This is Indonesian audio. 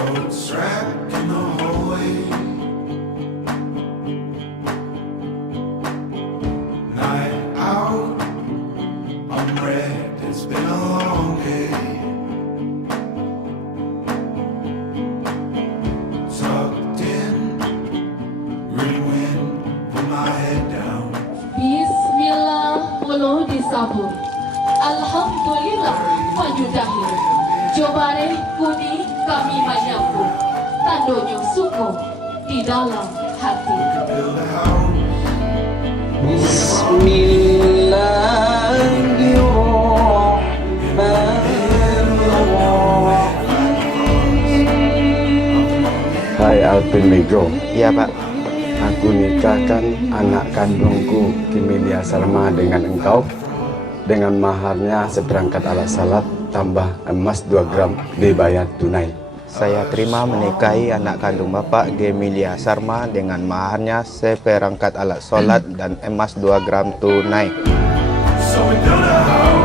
Coats racked in the hallway. Night out, I'm red. It's been a long day. Tucked in, green wind, put my head down. Bismillah, mulut disabur. Alhamdulillah, panyudahi. Jobare kuni kami menyambut. Tandonyo suku di dalam hati. Build a house. Hai Alvin Mego, Iya Pak. aku nikahkan anak kandungku Kimilia Sarma dengan engkau dengan maharnya seperangkat alat salat tambah emas 2 gram dibayar tunai. Saya terima menikahi anak kandung Bapak Gemilia Sarma dengan maharnya seperangkat alat sholat dan emas 2 gram tunai. So we build a house.